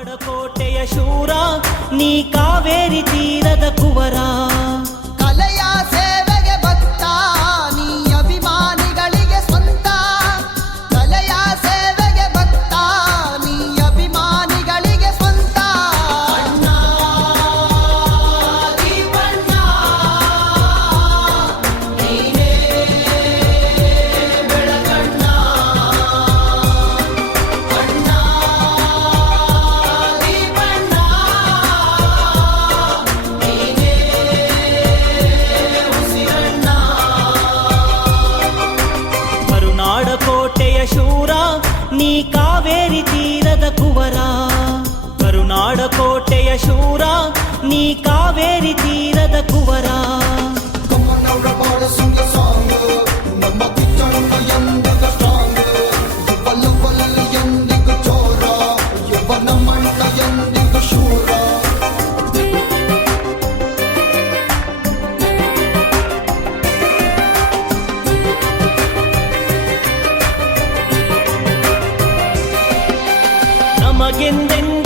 ಕರುನಾಡಕೋಟೆಯ ಶೂರ ನೀ ಕಾವೇರಿ ತೀರದ ಕುವರ ಕಲೆಯ ಸೇವೆಗೆ ಭಕ್ತ ನೀ ಅಭಿಮಾನಿಗಳಿಗೆ ಸ್ವಂತ ಕಲೆಯ ಸೇವೆಗೆ ಭಕ್ತ ನೀ ಅಭಿಮಾನಿಗಳಿಗೆ ಸ್ವಂತ ಅಣ್ಣ ದೀಪಣ್ಣ ನೀನೇ ಬೆಳಗಣ್ಣ ಅಣ್ಣ ದೀಪಣ್ಣ ನೀನೇ ಉಸಿರಣ್ಣ ಕರುನಾಡಕೋಟೆಯ ಶೂರ ನೀ ಕಾವೇರಿ ತೀರದ ಕುವರ ಕರುನಾಡಕೋಟೆಯ ಶೂರ ನೀ ಕಾವೇರಿ ತೀರದ ಕುವರ ಕಮ್ಮನವರ ಬಾಳ ಸುಂಗ ಸಾಂಗ್ ನಮ್ಮ ಕಿಚ್ಚಣ್ಣ ಎಂದಿಗ ಸ್ಟ್ರಾಂಗ್ ಯುವಲವಲ್ಲಿ ಎಂದಿಗೂ ಚೋರ ಯುವನ ಮಂಡ ಎಂದಿಗೂ ಶೂರ ನಮಗೆಂದೆಂದಿಗೂ